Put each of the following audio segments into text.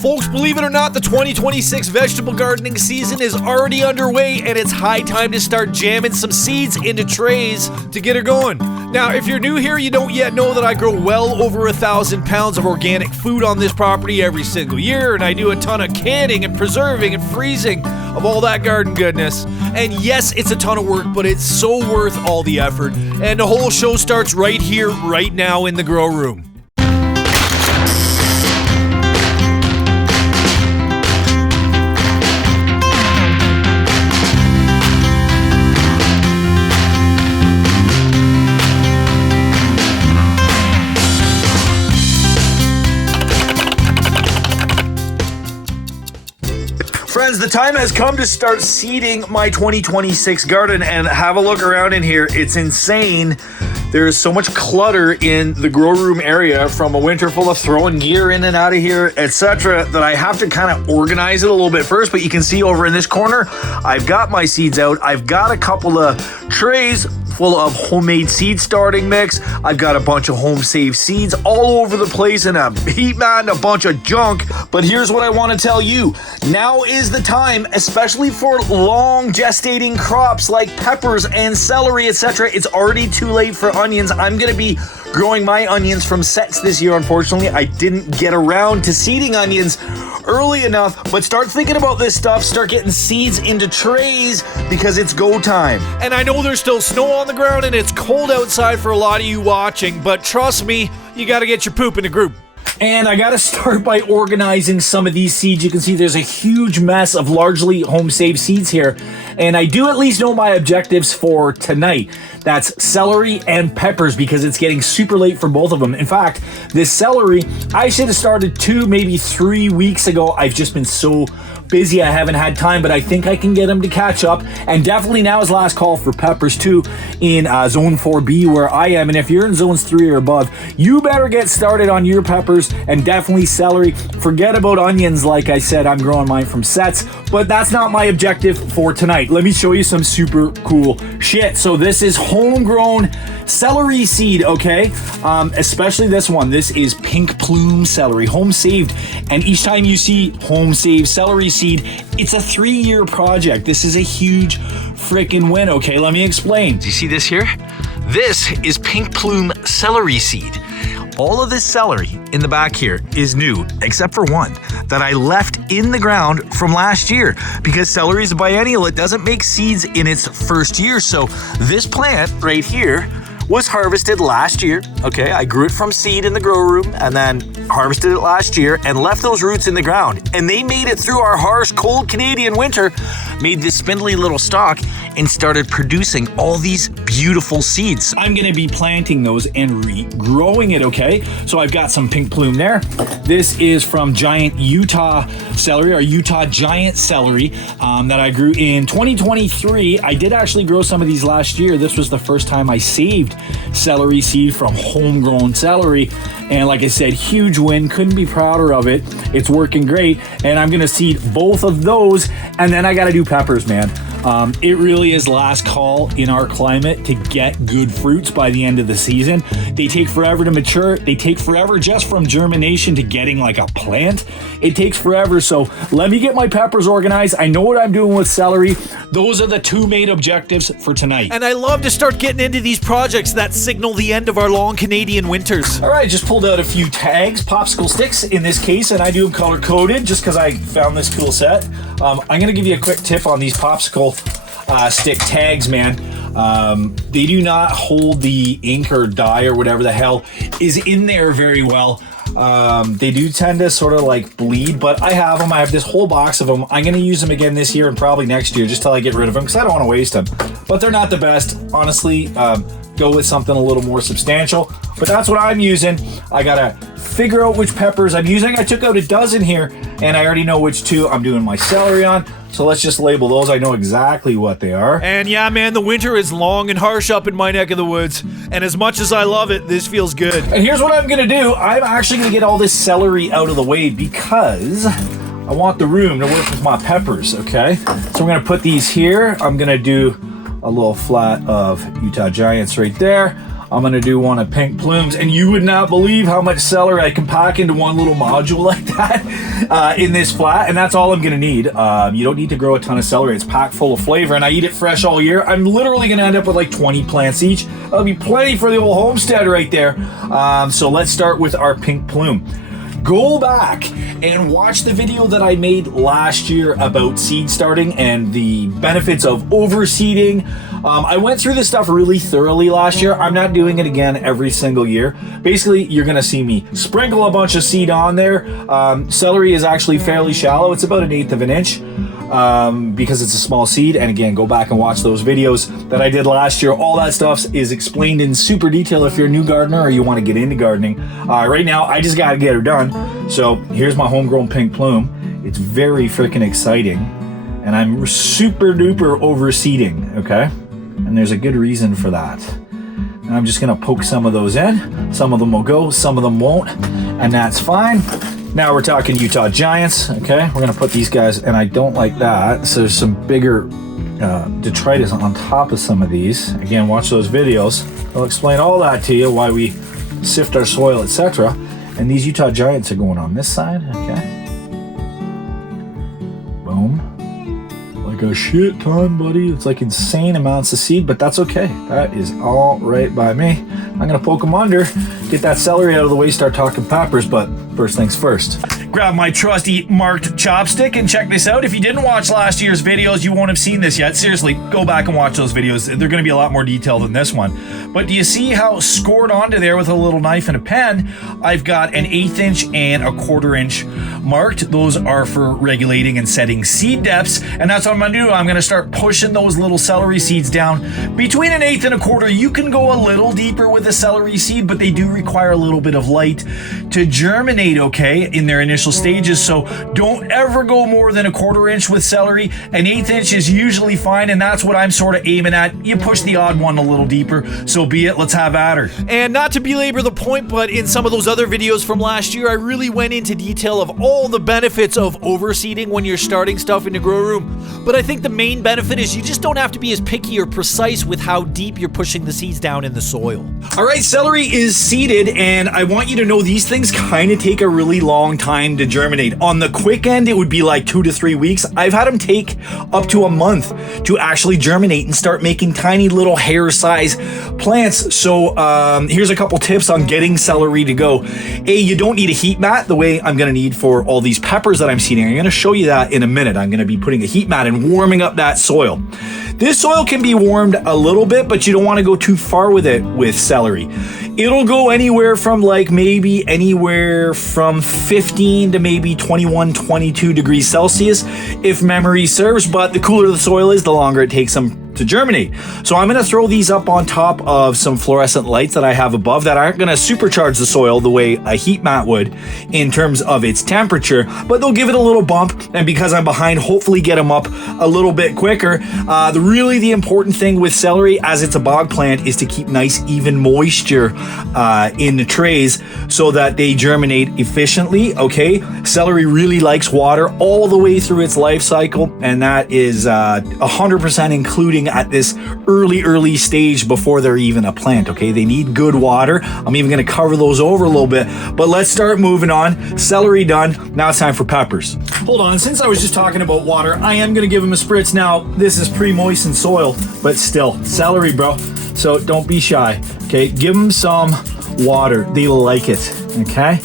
Folks, believe it or not, the 2026 vegetable gardening season is already underway, and it's high time to start jamming some seeds into trays to get her going. Now, if you're new here, you don't yet know that I grow well over 1,000 pounds of organic food on this property every single year, and I do a ton of canning and preserving and freezing of all that garden goodness. And yes, it's a ton of work, but it's so worth all the effort. And the whole show starts right here, right now in the grow room. Friends, the time has come to start seeding my 2026 garden, and have a look around in here. It's insane. There's so much clutter in the grow room area from a winter full of throwing gear in and out of here, etc., that I have to kind of organize it a little bit first. But you can see over in this corner, I've got my seeds out. I've got a couple of trays full of homemade seed starting mix. I've got a bunch of home saved seeds all over the place in a heap mat and a bunch of junk. But here's what I want to tell you. Now is the time, especially for long gestating crops like peppers and celery, etc. It's already too late for onions. I'm going to be growing my onions from sets this year. Unfortunately, I didn't get around to seeding onions early enough, but start thinking about this stuff. Start getting seeds into trays because it's go time. And I know there's still snow on the ground and it's cold outside for a lot of you watching, but trust me, you got to get your poop in a group. And I got to start by organizing some of these seeds. You can see there's a huge mess of largely home-saved seeds here. And I do at least know my objectives for tonight. That's celery and peppers, because it's getting super late for both of them. In fact, this celery, I should have started 2, maybe 3 weeks ago. I've just been so busy, I haven't had time, but I think I can get them to catch up. And definitely now is last call for peppers too in zone 4B where I am. And if you're in zones 3 or above, you better get started on your peppers and definitely celery. Forget about onions. Like I said, I'm growing mine from sets, but that's not my objective for tonight. Let me show you some super cool shit. So this is homegrown celery seed, okay? Especially this one. This is pink plume celery, home saved. And each time you see home saved celery seed, it's a 3-year project. This is a huge freaking win, okay? Let me explain. Do you see this here? This is pink plume celery seed. All of this celery in the back here is new, except for one that I left in the ground from last year, because celery is a biennial. It doesn't make seeds in its first year. So this plant right here was harvested last year. Okay, I grew it from seed in the grow room and then harvested it last year and left those roots in the ground. And they made it through our harsh, cold Canadian winter, made this spindly little stalk, and started producing all these beautiful seeds. I'm gonna be planting those and regrowing it, okay? So I've got some pink plume there. This is from Giant Utah celery, or Utah Giant celery, that I grew in 2023. I did actually grow some of these last year. This was the first time I saved celery seed from homegrown celery. And like I said, huge win, couldn't be prouder of it. It's working great. And I'm gonna seed both of those, and then I gotta do peppers, man. It really is last call in our climate to get good fruits by the end of the season. They take forever to mature. They take forever just from germination to getting like a plant. It takes forever. So let me get my peppers organized. I know what I'm doing with celery. Those are the 2 main objectives for tonight. And I love to start getting into these projects that signal the end of our long Canadian winters. All right, just pulled out a few tags, popsicle sticks in this case, and I do them color coded just because I found this cool set. I'm going to give you a quick tip on these popsicle stick tags, man. They do not hold the ink or dye or whatever the hell is in there very well. They do tend to sort of like bleed, but I have them. I have this whole box of them. I'm going to use them again this year and probably next year just till I get rid of them because I don't want to waste them. But they're not the best, honestly. Go with something a little more substantial, but that's what I'm using. I gotta figure out which peppers I'm using. I took out a dozen here and I already know which 2 I'm doing my celery on. So let's just label those. I know exactly what they are. And yeah, man, the winter is long and harsh up in my neck of the woods. And as much as I love it, this feels good. And here's what I'm gonna do. I'm actually gonna get all this celery out of the way because I want the room to work with my peppers, okay? So I'm gonna put these here. I'm gonna do a little flat of Utah Giants right there. I'm gonna do one of pink plumes, and you would not believe how much celery I can pack into one little module like that in this flat, and that's all I'm gonna need. You don't need to grow a ton of celery. It's packed full of flavor, and I eat it fresh all year. I'm literally gonna end up with like 20 plants each. That'll be plenty for the old homestead right there. So let's start with our pink plume. Go back and watch the video that I made last year about seed starting and the benefits of overseeding. I went through this stuff really thoroughly last year. I'm not doing it again every single year. Basically, you're gonna see me sprinkle a bunch of seed on there. Celery is actually fairly shallow. It's about 1/8 of an inch because it's a small seed. And again, go back and watch those videos that I did last year. All that stuff is explained in super detail if you're a new gardener or you want to get into gardening. Right now, I just got to get her done. So here's my homegrown pink plume. It's very freaking exciting. And I'm super duper overseeding, okay? And there's a good reason for that. And I'm just gonna poke some of those in. Some of them will go, some of them won't, and that's fine. Now we're talking Utah Giants, okay? We're gonna put these guys, and I don't like that. So there's some bigger detritus on top of some of these. Again, watch those videos. I'll explain all that to you, why we sift our soil, etc. And these Utah Giants are going on this side, okay? Boom. Like a shit ton, buddy. It's like insane amounts of seed, but that's okay. That is all right by me. I'm gonna poke them under, get that celery out of the way, start talking peppers, but first things first. Grab my trusty marked chopstick and check this out. If you didn't watch last year's videos, you won't have seen this yet. Seriously, go back and watch those videos. They're gonna be a lot more detailed than this one. But do you see how scored onto there with a little knife and a pen, I've got an 1/8 inch and a 1/4 inch marked. Those are for regulating and setting seed depths. And that's what I'm gonna do. I'm gonna start pushing those little celery seeds down between an 1/8 and a 1/4. You can go a little deeper with a celery seed, but they do require a little bit of light to germinate, okay, in their initial stages. So don't ever go more than a 1/4 inch with celery. An 1/8 inch is usually fine, and that's what I'm sort of aiming at. You push the odd one a little deeper, so be it. Let's have at her. And not to belabor the point, but in some of those other videos from last year, I really went into detail of all the benefits of overseeding when you're starting stuff in the grow room. But I think the main benefit is you just don't have to be as picky or precise with how deep you're pushing the seeds down in the soil. All right, celery is seeded, and I want you to know these things kind of take a really long time to germinate. On the quick end, it would be like 2 to 3 weeks. I've had them take up to a month to actually germinate and start making tiny little hair size plants. So here's a couple tips on getting celery to go. A, you don't need a heat mat the way I'm gonna need for all these peppers that I'm seeding. I'm gonna show you that in a minute. I'm gonna be putting a heat mat and warming up that soil. This soil can be warmed a little bit, but you don't want to go too far with it with celery. It'll go anywhere from like maybe anywhere from 15 to maybe 21, 22 degrees Celsius if memory serves, but the cooler the soil is, the longer it takes them to germinate. So I'm going to throw these up on top of some fluorescent lights that I have above that aren't going to supercharge the soil the way a heat mat would in terms of its temperature, but they'll give it a little bump, and because I'm behind, hopefully get them up a little bit quicker. The important thing with celery, as it's a bog plant, is to keep nice even moisture in the trays so that they germinate efficiently, okay? Celery really likes water all the way through its life cycle, and that is 100% including at this early stage before they're even a plant, okay? They need good water. I'm even gonna cover those over a little bit, but let's start moving on. Celery done. Now it's time for peppers. Hold on, since I was just talking about water, I am gonna give them a spritz. Now, this is pre-moistened soil, but still, celery, bro. So don't be shy, okay? Give them some water. They like it, okay?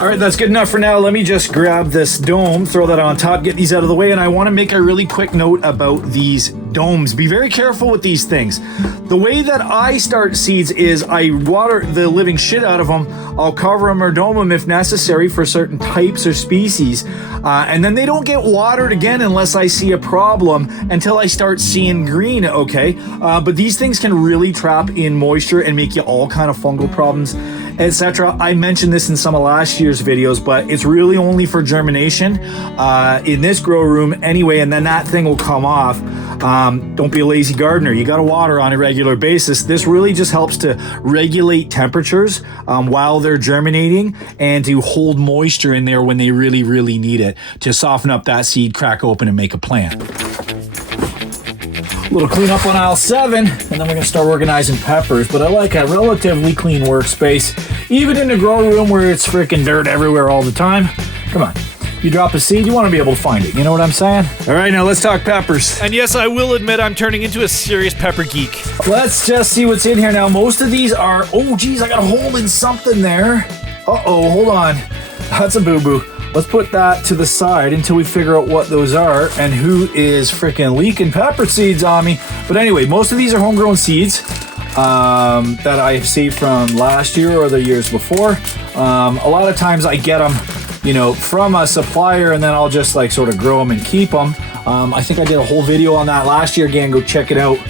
All right, that's good enough for now. Let me just grab this dome, throw that on top, get these out of the way, and I want to make a really quick note about these domes. Be very careful with these things. The way that I start seeds is I water the living shit out of them. I'll cover them or dome them if necessary for certain types or species, and then they don't get watered again unless I see a problem until I start seeing green, okay? But these things can really trap in moisture and make you all kind of fungal problems, etc. I mentioned this in some of last year's videos, but it's really only for germination in this grow room anyway, and then that thing will come off. Don't be a lazy gardener. You got to water on a regular basis. This really just helps to regulate temperatures while they're germinating and to hold moisture in there when they really need it to soften up that seed, crack open, and make a plant. Little cleanup on aisle 7, and then we're gonna start organizing peppers. But I like a relatively clean workspace, even in the grow room where it's freaking dirt everywhere all the time. Come on. You drop a seed, you want to be able to find it. You know what I'm saying? All right, now let's talk peppers. And yes, I will admit I'm turning into a serious pepper geek. Let's just see what's in here now. Most of these are, oh geez, I got a hole in something there. Uh-oh, hold on. That's a boo-boo. Let's put that to the side until we figure out what those are and who is freaking leaking pepper seeds on me. But anyway, most of these are homegrown seeds that I have saved from last year or the years before. A lot of times I get them, you know, from a supplier, and then I'll just like sort of grow them and keep them. I think I did a whole video on that last year. Again, go check it out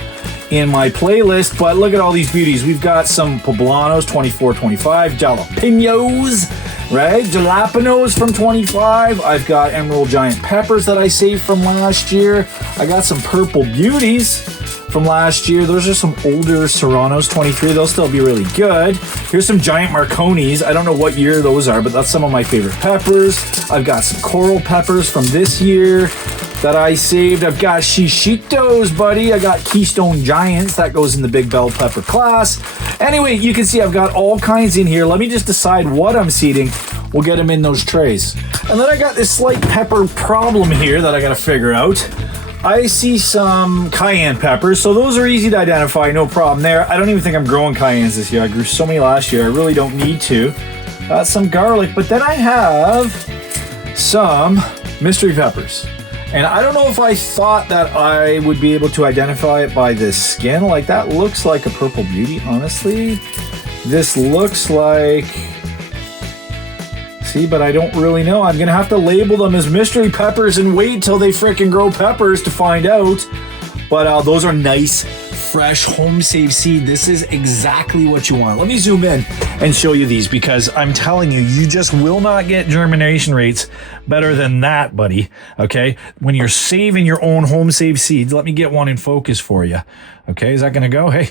in my playlist. But look at all these beauties. We've got some poblanos, 24, 25, jalapenos, right? Jalapenos from 25. I've got emerald giant peppers that I saved from last year. I got some purple beauties from last year. Those are some older serranos, 23. They'll still be really good. Here's some giant marconis. I don't know what year those are, but that's some of my favorite peppers. I've got some coral peppers from this year that I saved. I've got shishitos, buddy. I got Keystone Giants. That goes in the big bell pepper class. Anyway, you can see I've got all kinds in here. Let me just decide what I'm seeding. We'll get them in those trays. And then I got this slight pepper problem here that I gotta figure out. I see some cayenne peppers, so those are easy to identify, no problem there. I don't even think I'm growing cayennes this year. I grew so many last year, I really don't need to. Got some garlic, but then I have some mystery peppers. And I don't know if I thought that I would be able to identify it by the skin. Like, that looks like a purple beauty, honestly. This looks like... See, but I don't really know. I'm gonna have to label them as mystery peppers and wait till they frickin' grow peppers to find out. But those are nice, fresh, home-saved seed. This is exactly what you want. Let me zoom in and show you these, because I'm telling you, you just will not get germination rates better than that, buddy. Okay? When you're saving your own home-saved seeds, let me get one in focus for you. Okay, is that gonna go? Hey.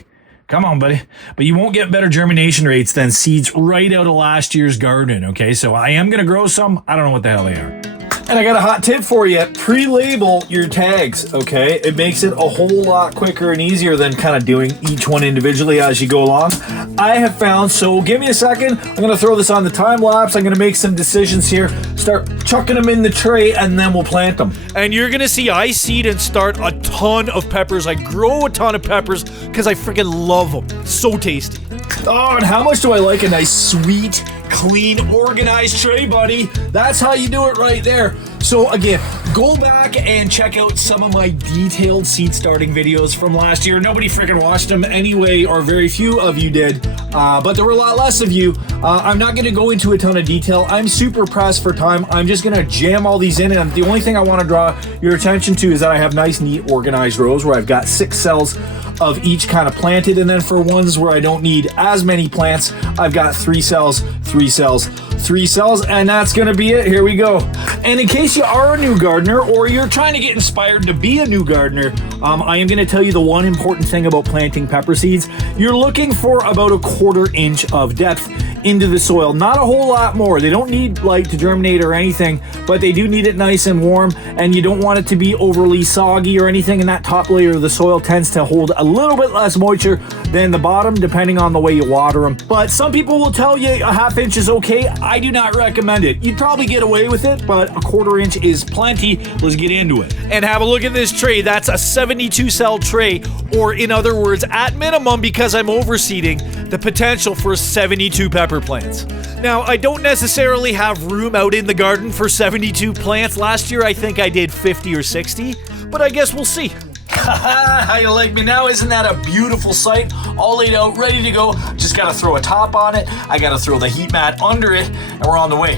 Come on, buddy. But you won't get better germination rates than seeds right out of last year's garden, okay? So I am going to grow some. I don't know what the hell they are. And I got a hot tip for you. Pre-label your tags, okay? It makes it a whole lot quicker and easier than kind of doing each one individually as you go along. I have found, so give me a second. I'm going to throw this on the time lapse. I'm going to make some decisions here. Start chucking them in the tray, and then we'll plant them. And you're gonna see I seed and start a ton of peppers. I grow a ton of peppers because I freaking love them. So tasty. Oh, and how much do I like a nice, sweet, clean, organized tray, buddy? That's how you do it right there. So again, go back and check out some of my detailed seed starting videos from last year. Nobody freaking watched them anyway, or very few of you did, but there were a lot less of you. I'm not going to go into a ton of detail. I'm super pressed for time. I'm just going to jam all these in, and the only thing I want to draw your attention to is that I have nice, neat, organized rows where I've got 6 cells of each kind of planted, and then for ones where I don't need as many plants, I've got 3 cells, 3 cells, 3 cells, and that's gonna be it. Here we go. And in case you are a new gardener, or you're trying to get inspired to be a new gardener, I am gonna tell you the one important thing about planting pepper seeds. You're looking for about a 1/4 inch of depth into the soil. Not a whole lot more. They don't need light to germinate or anything, but they do need it nice and warm, and you don't want it to be overly soggy or anything, and that top layer of the soil tends to hold a little bit less moisture than the bottom, depending on the way you water them. But some people will tell you a 1/2 inch is okay. I do not recommend it. You'd probably get away with it, but a 1/4 inch is plenty. Let's get into it. And have a look at this tray. That's a 72 cell tray, or in other words, at minimum, because I'm overseeding, the potential for 72 pepper plants. Now, I don't necessarily have room out in the garden for 72 plants. Last year, I think I did 50 or 60, but I guess we'll see. How you like me now? Isn't that a beautiful sight? All laid out, ready to go. Just gotta throw a top on it. I gotta throw the heat mat under it, and we're on the way.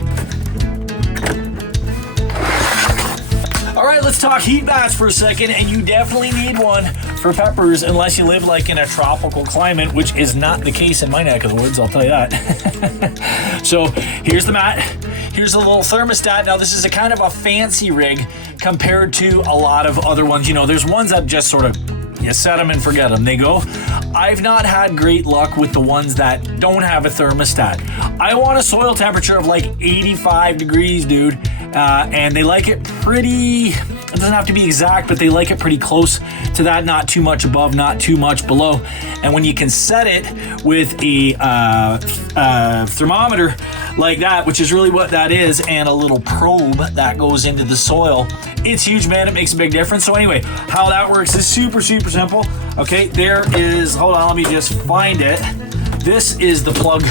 All right, let's talk heat mats for a second, and you definitely need one for peppers unless you live like in a tropical climate, which is not the case in my neck of the woods, I'll tell you that. So here's the mat. Here's a little thermostat. Now this is a kind of a fancy rig compared to a lot of other ones. You know, there's ones that just sort of, you set them and forget them. They go. I've not had great luck with the ones that don't have a thermostat. I want a soil temperature of like 85 degrees, dude. And they like it pretty It doesn't have to be exact, but they like it pretty close to that, not too much above, not too much below. And when you can set it with a thermometer like that, which is really what that is, and a little probe that goes into the soil, it's huge, man. It makes a big difference. So anyway, how that works is super, super simple. Okay, there is, hold on, let me just find it. This is the plug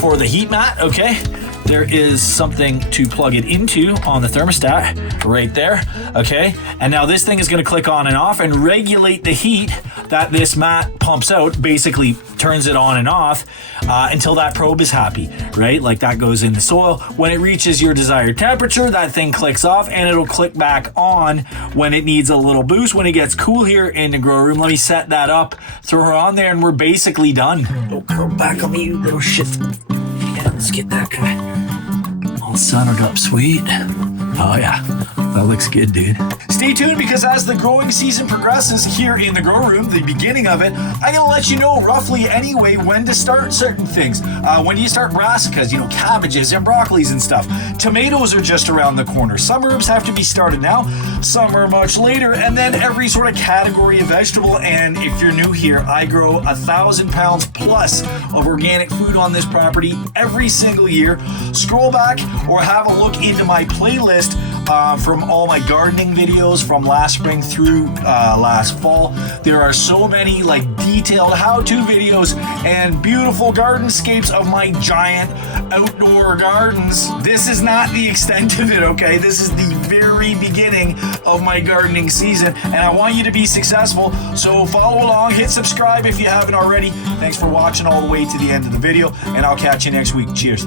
for the heat mat, okay? There is something to plug it into on the thermostat right there, okay? And now this thing is gonna click on and off and regulate the heat that this mat pumps out, basically turns it on and off until that probe is happy, right? Like that goes in the soil. When it reaches your desired temperature, that thing clicks off and it'll click back on when it needs a little boost. When it gets cool here in the grow room, let me set that up, throw her on there, and we're basically done. Oh, come back on me, you little shit. Yeah, let's get that guy all centered up, sweet. Oh yeah, that looks good, dude. Stay tuned, because as the growing season progresses here in the grow room, the beginning of it, I'm gonna let you know roughly anyway when to start certain things. When do you start brassicas, you know, cabbages and broccolis and stuff. Tomatoes are just around the corner. Some herbs have to be started now, some are much later, and then every sort of category of vegetable. And if you're new here, I grow 1,000 pounds plus of organic food on this property every single year. Scroll back or have a look into my playlist from all my gardening videos from last spring through last fall. There are so many like detailed how-to videos and beautiful gardenscapes of my giant outdoor gardens. This is not the extent of it, okay? This is the very beginning of my gardening season, and I want you to be successful. So follow along, hit subscribe if you haven't already. Thanks for watching all the way to the end of the video, and I'll catch you next week. Cheers.